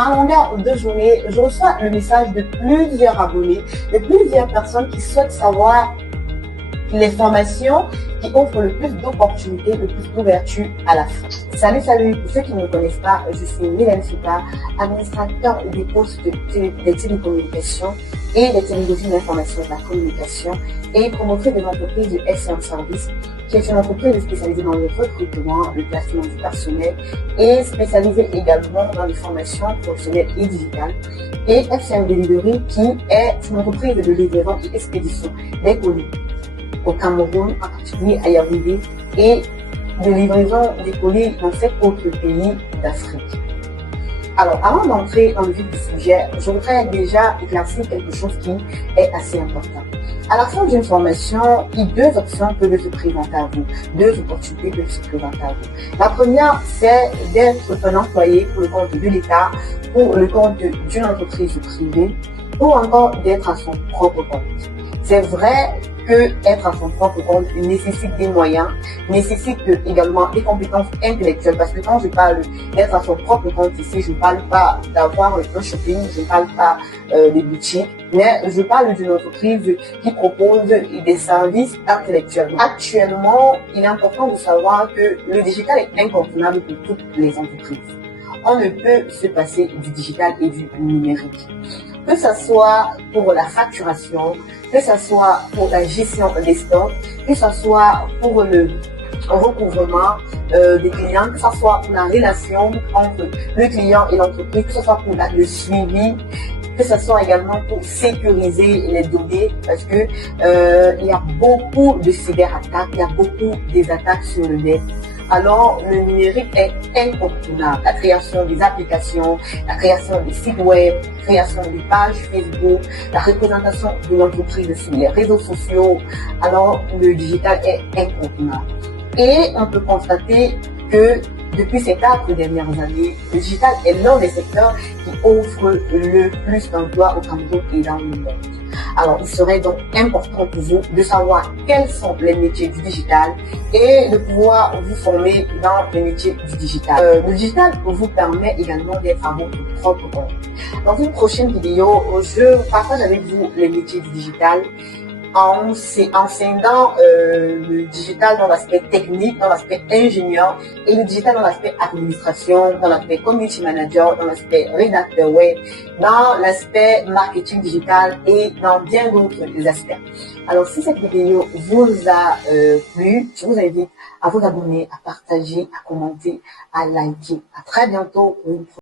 En longueur de journée, je reçois le message de plusieurs abonnés, de plusieurs personnes qui souhaitent savoir les formations qui offrent le plus d'opportunités, le plus d'ouverture à la fin. Salut, pour ceux qui ne me connaissent pas, je suis Mylène Fika, administrateur des postes des télécommunications et des technologies de l'information et de la communication et promotrice de l'entreprise de FCM Service, qui est une entreprise spécialisée dans le recrutement, le placement du personnel et spécialisée également dans les formations professionnelles et digitales. Et FCM Delivery, qui est une entreprise de livraison et expédition des colis au Cameroun, en particulier à Yaoundé, et de livraison des colis dans 7 autres pays d'Afrique. Alors, avant d'entrer dans le vif du sujet, je voudrais déjà éclaircir quelque chose qui est assez important. À la fin d'une formation, deux options peuvent se présenter à vous, deux opportunités peuvent se présenter à vous. La première, c'est d'être un employé pour le compte de l'État, pour le compte d'une entreprise privée, ou encore d'être à son propre compte. C'est vrai que être à son propre compte nécessite des moyens, nécessite également des compétences intellectuelles, parce que quand je parle d'être à son propre compte ici, je ne parle pas d'avoir un shopping, je ne parle pas des boutiques, mais je parle d'une entreprise qui propose des services intellectuels. Actuellement, il est important de savoir que le digital est incontournable pour toutes les entreprises. On ne peut se passer du digital et du numérique. Que ce soit pour la facturation, que ce soit pour la gestion des stocks, que ce soit pour le recouvrement des clients, que ce soit pour la relation entre le client et l'entreprise, que ce soit pour le suivi, que ce soit également pour sécuriser les données, parce que il y a beaucoup de cyberattaques, il y a beaucoup des attaques sur le net. Alors, le numérique est incontournable. La création des applications, la création des sites web, la création des pages Facebook, la représentation de l'entreprise sur les réseaux sociaux. Alors, le digital est incontournable. Et on peut constater que depuis ces 4 dernières années, le digital est l'un des secteurs qui offre le plus d'emplois au Cameroun et dans le monde. Alors, il serait donc important pour vous de savoir quels sont les métiers du digital et de pouvoir vous former dans les métiers du digital. Le digital vous permet également d'être à votre propre compte. Dans une prochaine vidéo, je partage avec vous les métiers du digital en enseignant le digital dans l'aspect technique, dans l'aspect ingénieur, et le digital dans l'aspect administration, dans l'aspect community manager, dans l'aspect rédacteur web, dans l'aspect marketing digital et dans bien d'autres aspects. Alors, si cette vidéo vous a plu, je vous invite à vous abonner, à partager, à commenter, à liker. À très bientôt pour une prochaine.